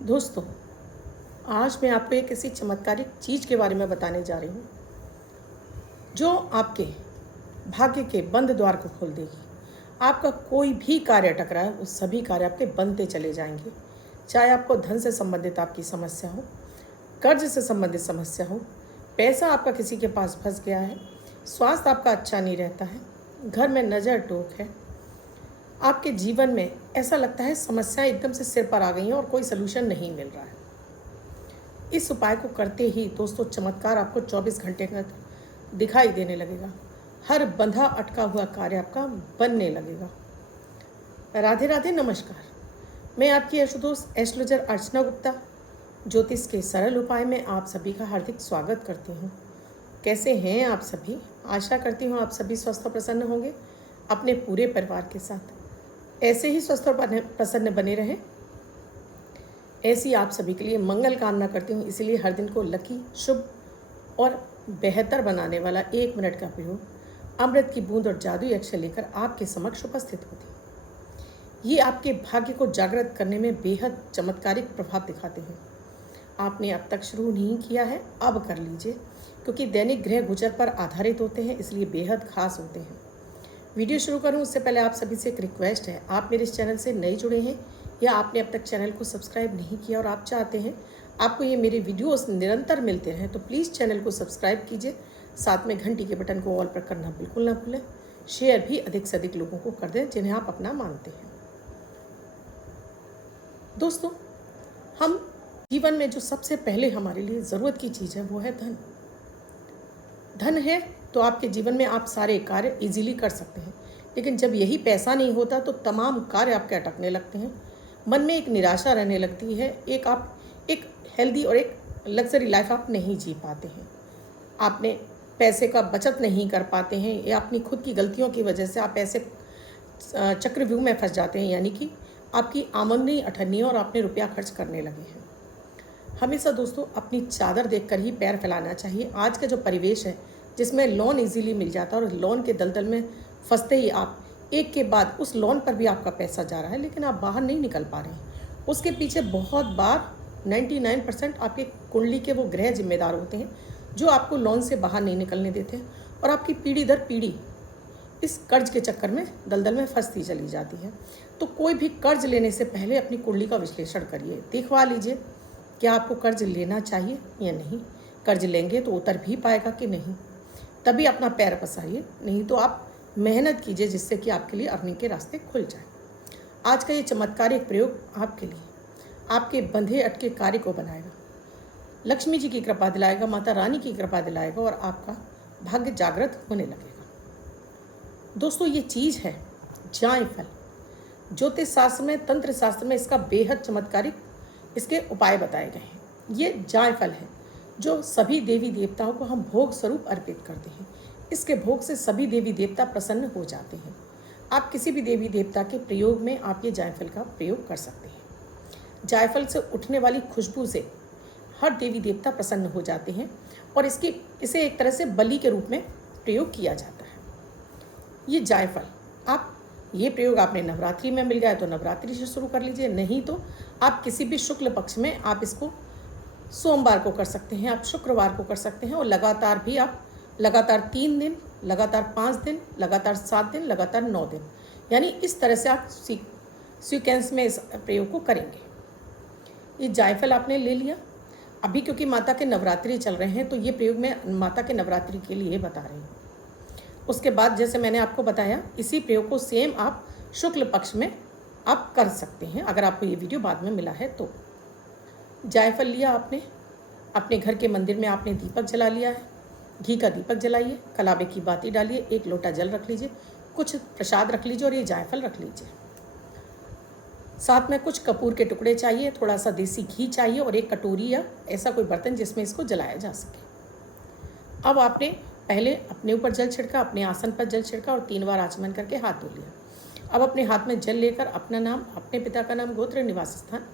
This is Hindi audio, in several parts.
दोस्तों, आज मैं आपको एक ऐसी चमत्कारिक चीज़ के बारे में बताने जा रही हूँ जो आपके भाग्य के बंद द्वार को खोल देगी। आपका कोई भी कार्य अटक रहा है, वो सभी कार्य आपके बनते चले जाएंगे। चाहे आपको धन से संबंधित आपकी समस्या हो, कर्ज से संबंधित समस्या हो, पैसा आपका किसी के पास फंस गया है, स्वास्थ्य आपका अच्छा नहीं रहता है, घर में नज़र टोक है, आपके जीवन में ऐसा लगता है समस्याएं एकदम से सिर पर आ गई हैं और कोई सलूशन नहीं मिल रहा है। इस उपाय को करते ही दोस्तों चमत्कार आपको 24 घंटे का दिखाई देने लगेगा। हर बंधा अटका हुआ कार्य आपका बनने लगेगा। राधे राधे, नमस्कार। मैं आपकी एस्ट्रोदोस्त एस्ट्रोलॉजर अर्चना गुप्ता ज्योतिष के सरल उपाय में आप सभी का हार्दिक स्वागत करती हूँ। कैसे हैं आप सभी? आशा करती हूँ आप सभी स्वस्थ और प्रसन्न होंगे अपने पूरे परिवार के साथ। ऐसे ही स्वस्थ और प्रसन्न बने रहें, ऐसी आप सभी के लिए मंगल कामना करती हूँ। इसलिए हर दिन को लकी, शुभ और बेहतर बनाने वाला 1 मिनट का प्रयोग अमृत की बूंद और जादुई अक्षर लेकर आपके समक्ष उपस्थित होती। ये आपके भाग्य को जागृत करने में बेहद चमत्कारिक प्रभाव दिखाते हैं। आपने अब तक शुरू नहीं किया है, अब कर लीजिए, क्योंकि दैनिक ग्रह गोचर पर आधारित होते हैं, इसलिए बेहद खास होते हैं। वीडियो शुरू करूं उससे पहले आप सभी से एक रिक्वेस्ट है। आप मेरे इस चैनल से नए जुड़े हैं या आपने अब तक चैनल को सब्सक्राइब नहीं किया और आप चाहते हैं आपको ये मेरे वीडियोस निरंतर मिलते रहें, तो प्लीज़ चैनल को सब्सक्राइब कीजिए। साथ में घंटी के बटन को ऑल पर करना बिल्कुल ना भूलें। शेयर भी अधिक से अधिक लोगों को कर दें जिन्हें आप अपना मानते हैं। दोस्तों, हम जीवन में जो सबसे पहले हमारे लिए ज़रूरत की चीज़ है वो है धन। धन है तो आपके जीवन में आप सारे कार्य इजीली कर सकते हैं, लेकिन जब यही पैसा नहीं होता तो तमाम कार्य आपके अटकने लगते हैं। मन में एक निराशा रहने लगती है, एक हेल्दी और एक लग्जरी लाइफ आप नहीं जी पाते हैं। आपने पैसे का बचत नहीं कर पाते हैं या अपनी खुद की गलतियों की वजह से आप ऐसे चक्रव्यूह में फंस जाते हैं, यानी कि आपकी आमदनी अठन्नी और आपने रुपया खर्च करने लगे हैं। हमेशा दोस्तों अपनी चादर देखकर ही पैर फैलाना चाहिए। आज का जो परिवेश है जिसमें लोन इजीली मिल जाता है और लोन के दलदल में फंसते ही आप एक के बाद उस लोन पर भी आपका पैसा जा रहा है, लेकिन आप बाहर नहीं निकल पा रहे हैं। उसके पीछे बहुत बार 99% आपके कुंडली के वो ग्रह जिम्मेदार होते हैं जो आपको लोन से बाहर नहीं निकलने देते हैं और आपकी पीढ़ी दर पीढ़ी इस कर्ज के चक्कर में दलदल में फंसती चली जाती है। तो कोई भी कर्ज लेने से पहले अपनी कुंडली का विश्लेषण करिए, दिखवा लीजिए क्या आपको कर्ज लेना चाहिए या नहीं। कर्ज लेंगे तो उतर भी पाएगा कि नहीं, तभी अपना पैर पसारिए, नहीं तो आप मेहनत कीजिए जिससे कि आपके लिए अर्निंग के रास्ते खुल जाए। आज का ये चमत्कारिक प्रयोग आपके लिए आपके बंधे अटके कार्य को बनाएगा, लक्ष्मी जी की कृपा दिलाएगा, माता रानी की कृपा दिलाएगा और आपका भाग्य जागृत होने लगेगा। दोस्तों, ये चीज़ है जायफल। ज्योतिष शास्त्र में, तंत्र शास्त्र में इसका बेहद चमत्कारिक इसके उपाय बताए गए हैं। ये जायफल है जो सभी देवी देवताओं को हम भोग स्वरूप अर्पित करते हैं। इसके भोग से सभी देवी देवता प्रसन्न हो जाते हैं। आप किसी भी देवी देवता के प्रयोग में आप ये जायफल का प्रयोग कर सकते हैं। जायफल से उठने वाली खुशबू से हर देवी देवता प्रसन्न हो जाते हैं और इसे एक तरह से बलि के रूप में प्रयोग किया जाता है। ये जायफल ये प्रयोग आपने नवरात्रि में मिल गया तो नवरात्रि से शुरू कर लीजिए, नहीं तो आप किसी भी शुक्ल पक्ष में आप इसको सोमवार को कर सकते हैं, आप शुक्रवार को कर सकते हैं और लगातार 3 दिन, लगातार 5 दिन, लगातार 7 दिन, लगातार 9 दिन, यानी इस तरह से आप सीक्वेंस में इस प्रयोग को करेंगे। ये जायफल आपने ले लिया। अभी क्योंकि माता के नवरात्रि चल रहे हैं तो ये प्रयोग मैं माता के नवरात्रि के लिए बता रही हूँ। उसके बाद जैसे मैंने आपको बताया, इसी प्रयोग को सेम आप शुक्ल पक्ष में आप कर सकते हैं। अगर आपको ये वीडियो बाद में मिला है तो जायफल लिया आपने, अपने घर के मंदिर में आपने दीपक जला लिया है, घी का दीपक जलाइए, कलावे की बाती डालिए, 1 लोटा जल रख लीजिए, कुछ प्रसाद रख लीजिए और ये जायफल रख लीजिए। साथ में कुछ कपूर के टुकड़े चाहिए, थोड़ा सा देसी घी चाहिए और एक कटोरी या ऐसा कोई बर्तन जिसमें इसको जलाया जा सके। अब आपने पहले अपने ऊपर जल छिड़का, अपने आसन पर जल छिड़का और 3 बार आचमन करके हाथ धो लिया। अब अपने हाथ में जल लेकर अपना नाम, अपने पिता का नाम, गोत्र, निवास स्थान,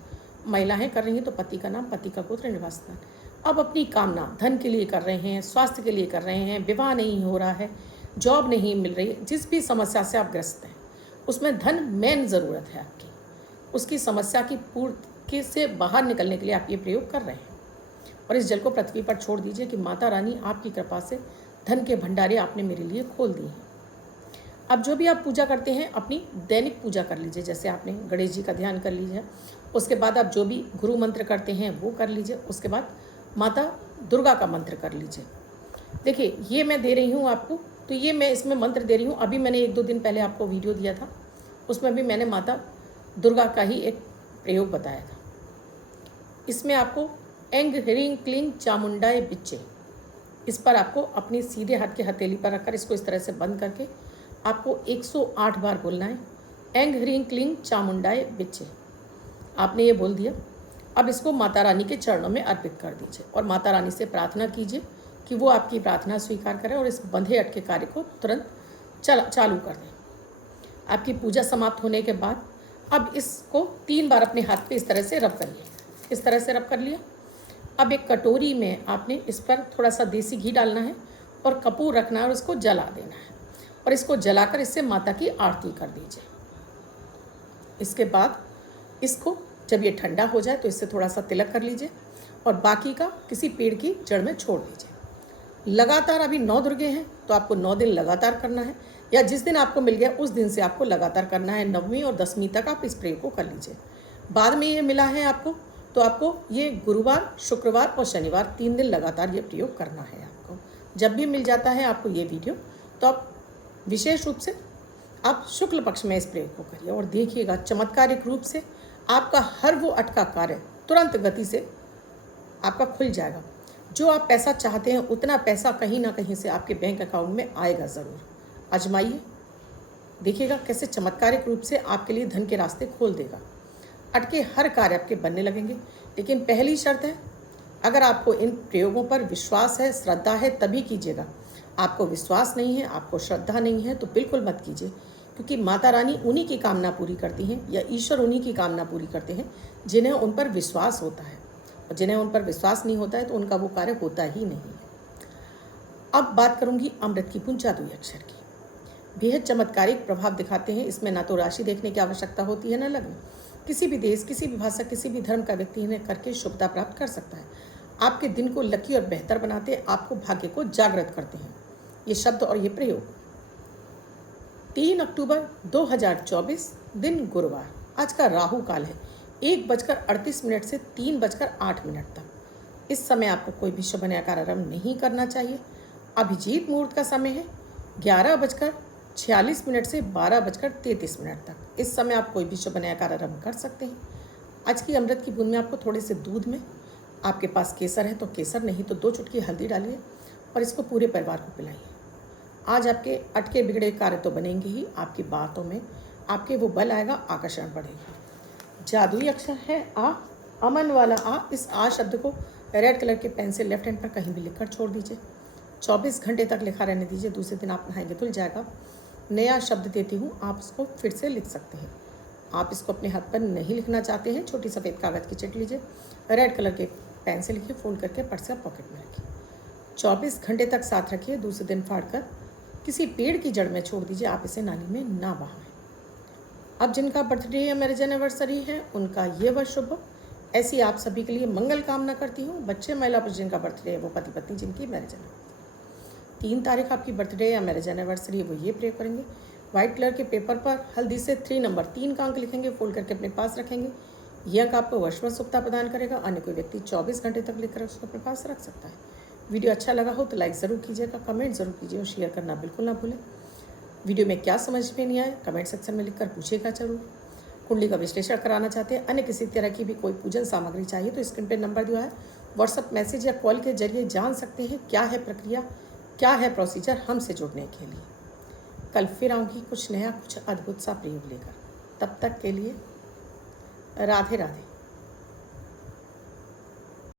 महिलाएं कर रही हैं तो पति का नाम, पति का गोत्र, निवास स्थान। अब अपनी कामना धन के लिए कर रहे हैं, स्वास्थ्य के लिए कर रहे हैं, विवाह नहीं हो रहा है, जॉब नहीं मिल रही, जिस भी समस्या से आप ग्रस्त हैं उसमें धन मेन ज़रूरत है आपकी, उसकी समस्या की के से बाहर निकलने के लिए आप ये प्रयोग कर रहे हैं। और इस जल को पृथ्वी पर छोड़ दीजिए कि माता रानी आपकी कृपा से धन के भंडारे आपने मेरे लिए खोल दिए हैं। अब जो भी आप पूजा करते हैं अपनी दैनिक पूजा कर लीजिए। जैसे आपने गणेश जी का ध्यान कर लीजिए, उसके बाद आप जो भी गुरु मंत्र करते हैं वो कर लीजिए, उसके बाद माता दुर्गा का मंत्र कर लीजिए। देखिए ये मैं दे रही हूँ आपको, तो ये मैं इसमें मंत्र दे रही हूँ। अभी मैंने 1-2 दिन पहले आपको वीडियो दिया था, उसमें भी मैंने माता दुर्गा का ही एक प्रयोग बताया था। इसमें आपको एंग ह्रीं क्लीं चामुंडाय बिच्चे, इस पर आपको अपनी सीधे हाथ की हथेली पर रखकर इसको इस तरह से बंद करके आपको 108 बार बोलना है, एंग ह्रीं क्लीं चामुंडाय बिच्चे। आपने ये बोल दिया। अब इसको माता रानी के चरणों में अर्पित कर दीजिए और माता रानी से प्रार्थना कीजिए कि वो आपकी प्रार्थना स्वीकार करें और इस बंधे अटके कार्य को तुरंत चालू कर दें। आपकी पूजा समाप्त होने के बाद अब इसको 3 बार अपने हाथ पे इस तरह से रब करिए। इस तरह से रब कर लिया। अब एक कटोरी में आपने इस पर थोड़ा सा देसी घी डालना है और कपूर रखना है और इसको जला देना है और इसको जलाकर इससे माता की आरती कर दीजिए। इसके बाद इसको जब ये ठंडा हो जाए तो इससे थोड़ा सा तिलक कर लीजिए और बाकी का किसी पेड़ की जड़ में छोड़ दीजिए। लगातार अभी 9 दुर्गे हैं तो आपको 9 दिन लगातार करना है, या जिस दिन आपको मिल गया उस दिन से आपको लगातार करना है। 9वीं और 10वीं तक आप इस प्रयोग को कर लीजिए। बाद में ये मिला है आपको तो आपको ये गुरुवार, शुक्रवार और शनिवार 3 दिन लगातार ये प्रयोग करना है। आपको जब भी मिल जाता है आपको ये वीडियो, तो आप विशेष रूप से आप शुक्ल पक्ष में इस प्रयोग को करिए और देखिएगा चमत्कारिक रूप से आपका हर वो अटका कार्य तुरंत गति से आपका खुल जाएगा। जो आप पैसा चाहते हैं उतना पैसा कहीं ना कहीं से आपके बैंक अकाउंट में आएगा ज़रूर। आजमाइए, देखिएगा कैसे चमत्कारिक रूप से आपके लिए धन के रास्ते खोल देगा। अटके हर कार्य आपके बनने लगेंगे। लेकिन पहली शर्त है, अगर आपको इन प्रयोगों पर विश्वास है, श्रद्धा है, तभी कीजिएगा। आपको विश्वास नहीं है, आपको श्रद्धा नहीं है तो बिल्कुल मत कीजिए, क्योंकि माता रानी उन्हीं की कामना पूरी करती हैं या ईश्वर उन्हीं की कामना पूरी करते हैं जिन्हें उन पर विश्वास होता है, और जिन्हें उन पर विश्वास नहीं होता है तो उनका वो कार्य होता ही नहीं है। अब बात करूंगी अमृत की बूंद जादुई अक्षर की। बेहद चमत्कारिक प्रभाव दिखाते हैं। इसमें ना तो राशि देखने की आवश्यकता होती है, ना लग्न। किसी भी देश, किसी भी भाषा, किसी भी धर्म का व्यक्ति इन्हें करके शुभता प्राप्त कर सकता है। आपके दिन को लकी और बेहतर बनाते, आपको भाग्य को जागृत करते हैं ये शब्द और ये प्रयोग। 3 अक्टूबर 2024 दिन गुरुवार। आज का राहु काल है 1:38 से 3:08 तक। इस समय आपको कोई भी शुभ नया कार्य आरंभ नहीं करना चाहिए। अभिजीत मुहूर्त का समय है 11:46 से 12:33 तक। इस समय आप कोई भी शुभ नया कार्य आरंभ कर सकते हैं। आज की अमृत की बूंद में आपको थोड़े से दूध में, आपके पास केसर है तो केसर, नहीं तो 2 चुटकी हल्दी डालिए और इसको पूरे परिवार को पिलाइए। आज आपके अटके बिगड़े कार्य तो बनेंगे ही, आपकी बातों में आपके वो बल आएगा, आकर्षण बढ़ेगा। जादुई अक्षर है आ, अमन वाला आ। इस आ शब्द को रेड कलर के पेन से लेफ्ट हैंड पर कहीं भी लिखकर छोड़ दीजिए। 24 घंटे तक लिखा रहने दीजिए। दूसरे दिन आप नहाएंगे धुल जाएगा। नया शब्द देती हूँ, आप इसको फिर से लिख सकते हैं। आप इसको अपने हाथ पर नहीं लिखना चाहते हैं, छोटी सफ़ेद कागज़ की चिट लीजिए, रेड कलर के पेन से लिखिए, फोल्ड करके पर्स या पॉकेट में रखिए। 24 घंटे तक साथ रखिए। दूसरे दिन फाड़कर किसी पेड़ की जड़ में छोड़ दीजिए। आप इसे नाली में ना बहाएं। अब जिनका बर्थडे या मैरिज एनिवर्सरी है उनका ये वर्ष शुभ। ऐसी आप सभी के लिए मंगल कामना करती हूँ। बच्चे, महिला पुरुष जिनका बर्थडे है वो पति पत्नी जिनकी मैरिज एनिवर्सरी। 3 तारीख आपकी बर्थडे या मैरिज एनिवर्सरी है वो ये प्रयोग करेंगे। व्हाइट कलर के पेपर पर हल्दी से 3 नंबर 3 का अंक लिखेंगे, फोल्ड करके अपने पास रखेंगे। यह अंक आपको वर्ष शुभता प्रदान करेगा। अन्य कोई व्यक्ति 24 घंटे तक लिखकर उसको अपने पास रख सकता है। वीडियो अच्छा लगा हो तो लाइक ज़रूर कीजिएगा, कमेंट ज़रूर कीजिए और शेयर करना बिल्कुल ना भूलें। वीडियो में क्या समझ में नहीं आया कमेंट सेक्शन में लिखकर पूछिएगा जरूर। कुंडली का विश्लेषण कराना चाहते हैं, अन्य किसी तरह की भी कोई पूजन सामग्री चाहिए तो स्क्रीन पर नंबर दिया है, व्हाट्सएप मैसेज या कॉल के जरिए जान सकते हैं क्या है प्रक्रिया, क्या है प्रोसीजर हमसे जुड़ने के लिए। कल फिर आऊँगी कुछ नया, कुछ अद्भुत सा प्रयोग लेकर। तब तक के लिए राधे राधे।